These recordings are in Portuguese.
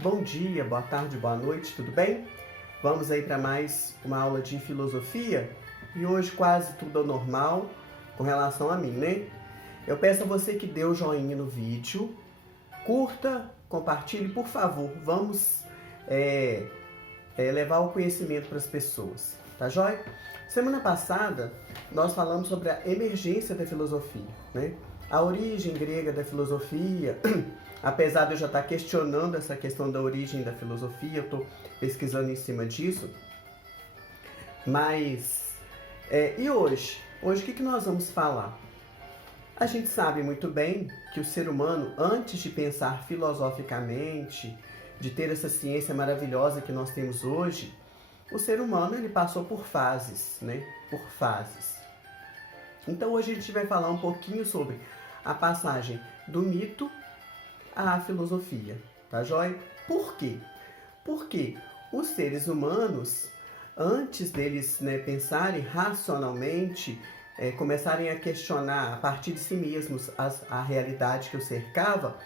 Bom dia, boa tarde, boa noite, tudo bem? Vamos aí para mais uma aula de filosofia e hoje quase tudo é normal com relação a mim, né? Eu peço a você que dê o joinha no vídeo, curta, compartilhe, por favor, vamos levar o conhecimento para as pessoas, tá joia? Semana passada nós falamos sobre a emergência da filosofia, né? A origem grega da filosofia, apesar de eu já estar questionando essa questão da origem da filosofia, eu estou pesquisando em cima disso. Mas, e hoje? Hoje o que nós vamos falar? A gente sabe muito bem que o ser humano, antes de pensar filosoficamente, de ter essa ciência maravilhosa que nós temos hoje, o ser humano ele passou por fases, né? Por fases. Então hoje a gente vai falar um pouquinho sobre a passagem do mito à filosofia, tá joia? Por quê? Porque os seres humanos, antes deles pensarem racionalmente, começarem a questionar a partir de si mesmos a realidade que os cercava,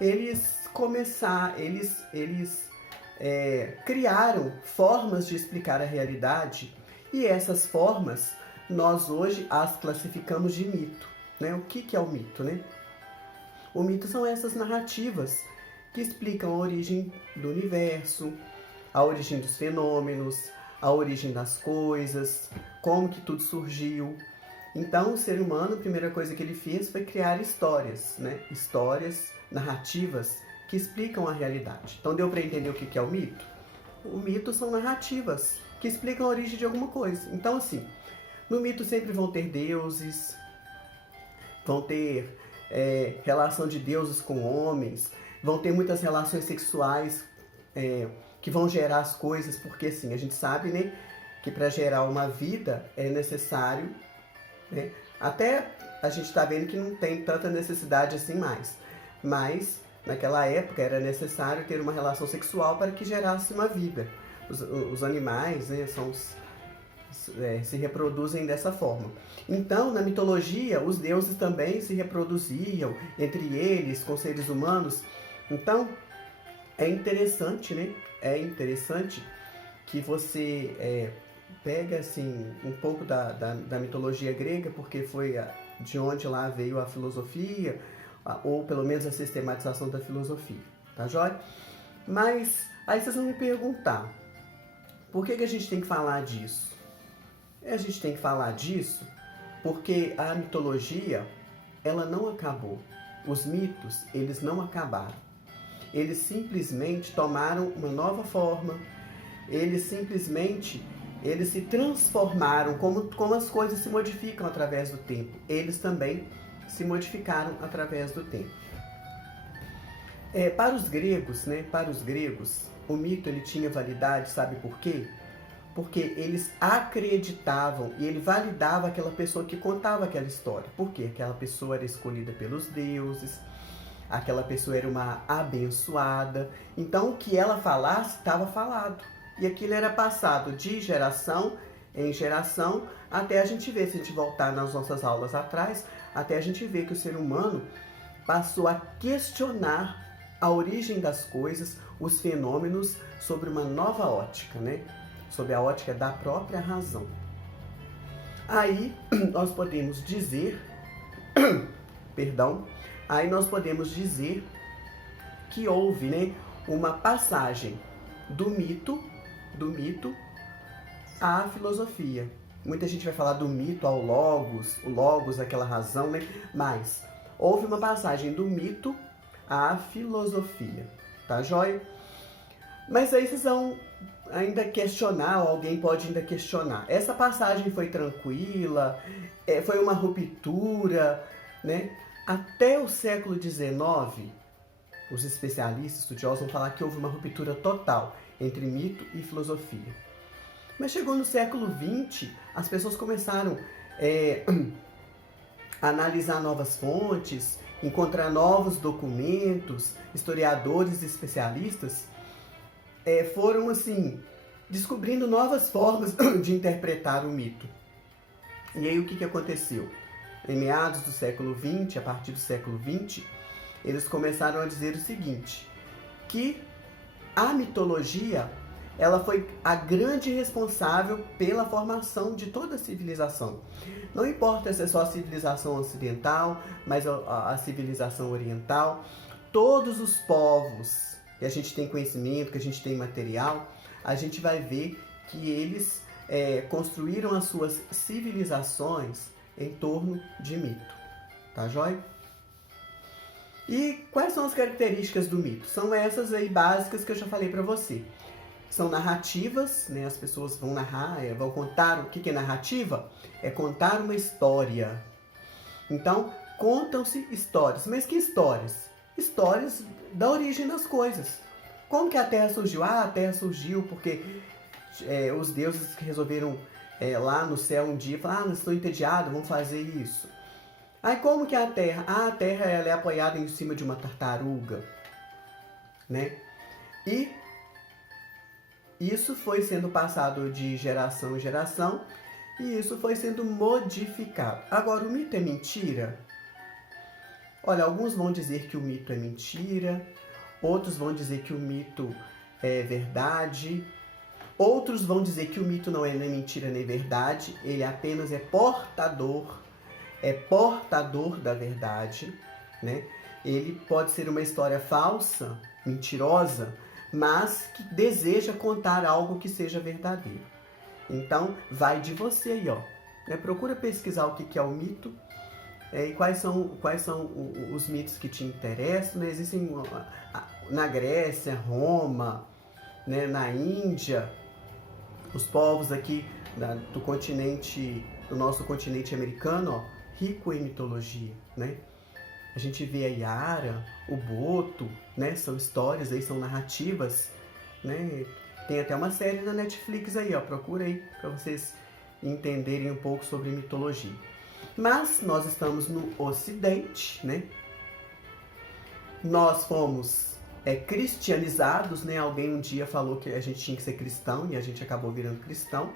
eles criaram formas de explicar a realidade e essas formas nós hoje as classificamos de mito. Né? O que é o mito? Né? O mito são essas narrativas que explicam a origem do universo, a origem dos fenômenos, a origem das coisas, como que tudo surgiu. Então, o ser humano, a primeira coisa que ele fez foi criar histórias, né? Histórias, narrativas que explicam a realidade. Então, deu para entender o que é o mito? O mito são narrativas que explicam a origem de alguma coisa. Então, assim, no mito sempre vão ter deuses, vão ter relação de deuses com homens, vão ter muitas relações sexuais que vão gerar as coisas, porque assim, a gente sabe, né, que para gerar uma vida é necessário, né, até a gente está vendo que não tem tanta necessidade assim mais, mas naquela época era necessário ter uma relação sexual para que gerasse uma vida. Os animais, né, se reproduzem dessa forma. Então, na mitologia, os deuses também se reproduziam entre eles, com seres humanos. Então, é interessante, né? É interessante que você pega, assim, um pouco da mitologia grega, porque foi de onde lá veio a filosofia, ou pelo menos a sistematização da filosofia, tá joia? Mas, aí vocês vão me perguntar, por que a gente tem que falar disso? A gente tem que falar disso porque a mitologia, ela não acabou. Os mitos, eles não acabaram. Eles simplesmente tomaram uma nova forma. Eles se transformaram, como as coisas se modificam através do tempo. Eles também se modificaram através do tempo. Para os gregos, o mito ele tinha validade, sabe por quê? Porque eles acreditavam e ele validava aquela pessoa que contava aquela história. Porque aquela pessoa era escolhida pelos deuses, aquela pessoa era uma abençoada. Então o que ela falasse estava falado. E aquilo era passado de geração em geração até a gente ver, se a gente voltar nas nossas aulas atrás, até a gente ver que o ser humano passou a questionar a origem das coisas, os fenômenos, sobre uma nova ótica, né? Sob a ótica da própria razão. Aí nós podemos dizer, que houve, né, uma passagem do mito à filosofia. Muita gente vai falar do mito ao logos, o logos, aquela razão, né? Mas houve uma passagem do mito à filosofia, tá joia? Mas aí vocês vão ainda questionar, ou alguém pode ainda questionar. Essa passagem foi tranquila? Foi uma ruptura, né? Até o século XIX, os especialistas, estudiosos vão falar que houve uma ruptura total entre mito e filosofia. Mas chegou no século XX, as pessoas começaram a analisar novas fontes, encontrar novos documentos, historiadores e especialistas foram, assim, descobrindo novas formas de interpretar o mito. E aí o que aconteceu? Em meados do século XX, a partir do século XX, eles começaram a dizer o seguinte, que A mitologia, ela foi a grande responsável pela formação de toda a civilização. Não importa se é só a civilização ocidental, mas a civilização oriental, todos os povos que a gente tem conhecimento, que a gente tem material, a gente vai ver que eles construíram as suas civilizações em torno de mito. Tá joia? E quais são as características do mito? São essas aí básicas que eu já falei para você. São narrativas, né? As pessoas vão narrar, vão contar. O que é narrativa? É contar uma história. Então, contam-se histórias. Mas que histórias? Histórias da origem das coisas. Como que a Terra surgiu? Ah, a Terra surgiu porque os deuses que resolveram lá no céu um dia falar, estou entediado, vamos fazer isso. Aí como que é a Terra? Ah, a Terra ela é apoiada em cima de uma tartaruga, né? E isso foi sendo passado de geração em geração e isso foi sendo modificado. Agora, o mito é mentira? Olha, alguns vão dizer que o mito é mentira, outros vão dizer que o mito é verdade, outros vão dizer que o mito não é nem mentira nem verdade, ele apenas é portador da verdade, né? Ele pode ser uma história falsa, mentirosa, mas que deseja contar algo que seja verdadeiro. Então, vai de você aí, ó. Procura pesquisar o que é o mito e quais são os mitos que te interessam. Né? Existem na Grécia, Roma, né? Na Índia, os povos aqui do nosso continente americano, ó, rico em mitologia, né? A gente vê a Yara, o Boto, né? São histórias aí, são narrativas, né? Tem até uma série na Netflix aí, ó. Procura aí para vocês entenderem um pouco sobre mitologia. Mas nós estamos no Ocidente, né? Nós fomos cristianizados, né? Alguém um dia falou que a gente tinha que ser cristão e a gente acabou virando cristão.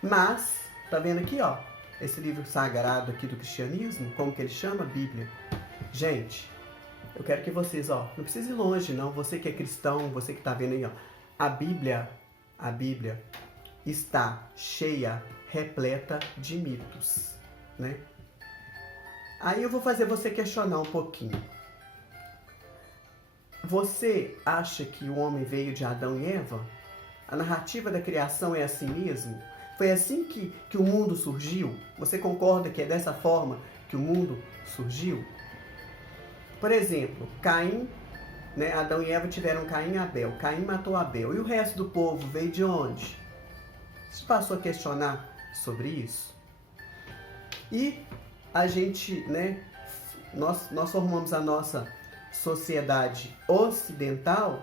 Mas, tá vendo aqui, ó? Esse livro sagrado aqui do cristianismo, como que ele chama? Bíblia. Gente, eu quero que vocês, ó, não precisa ir longe, não. Você que é cristão, você que tá vendo aí, ó. A Bíblia está cheia, repleta de mitos, né? Aí eu vou fazer você questionar um pouquinho. Você acha que o homem veio de Adão e Eva? A narrativa da criação é assim mesmo? Foi assim que o mundo surgiu? Você concorda que é dessa forma que o mundo surgiu? Por exemplo, Caim, né? Adão e Eva tiveram Caim e Abel. Caim matou Abel. E o resto do povo veio de onde? Você passou a questionar sobre isso? E a gente, né? Nós formamos a nossa sociedade ocidental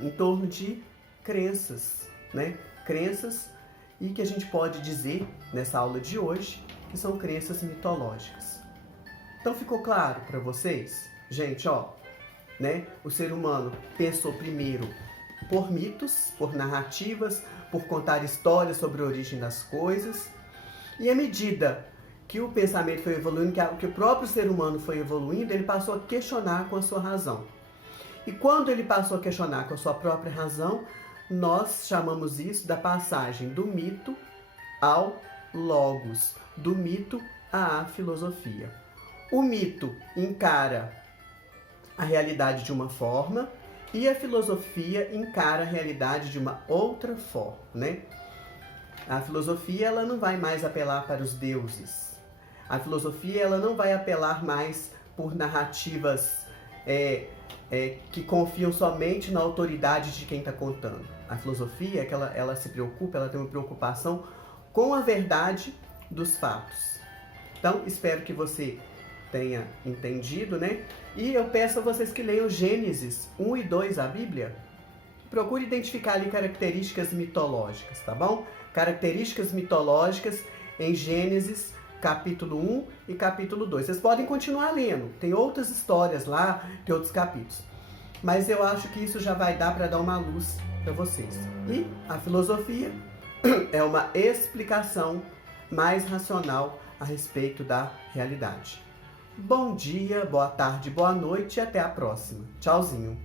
em torno de crenças, né? Crenças e que a gente pode dizer nessa aula de hoje que são crenças mitológicas. Então ficou claro para vocês? Gente, ó, né? O ser humano pensou primeiro por mitos, por narrativas, por contar histórias sobre a origem das coisas. E à medida que o pensamento foi evoluindo, que o próprio ser humano foi evoluindo, ele passou a questionar com a sua razão. E quando ele passou a questionar com a sua própria razão, nós chamamos isso da passagem do mito ao logos, do mito à filosofia. O mito encara a realidade de uma forma e a filosofia encara a realidade de uma outra forma, né? A filosofia ela não vai mais apelar para os deuses. A filosofia ela não vai apelar mais por narrativas que confiam somente na autoridade de quem está contando. A filosofia é que ela se preocupa, ela tem uma preocupação com a verdade dos fatos. Então, espero que você tenha entendido, né? E eu peço a vocês que leiam Gênesis 1 e 2, a Bíblia. Procure identificar ali características mitológicas, tá bom? Características mitológicas em Gênesis capítulo 1 e capítulo 2. Vocês podem continuar lendo, tem outras histórias lá, tem outros capítulos. Mas eu acho que isso já vai dar para dar uma luz para vocês. E a filosofia é uma explicação mais racional a respeito da realidade. Bom dia, boa tarde, boa noite e até a próxima. Tchauzinho.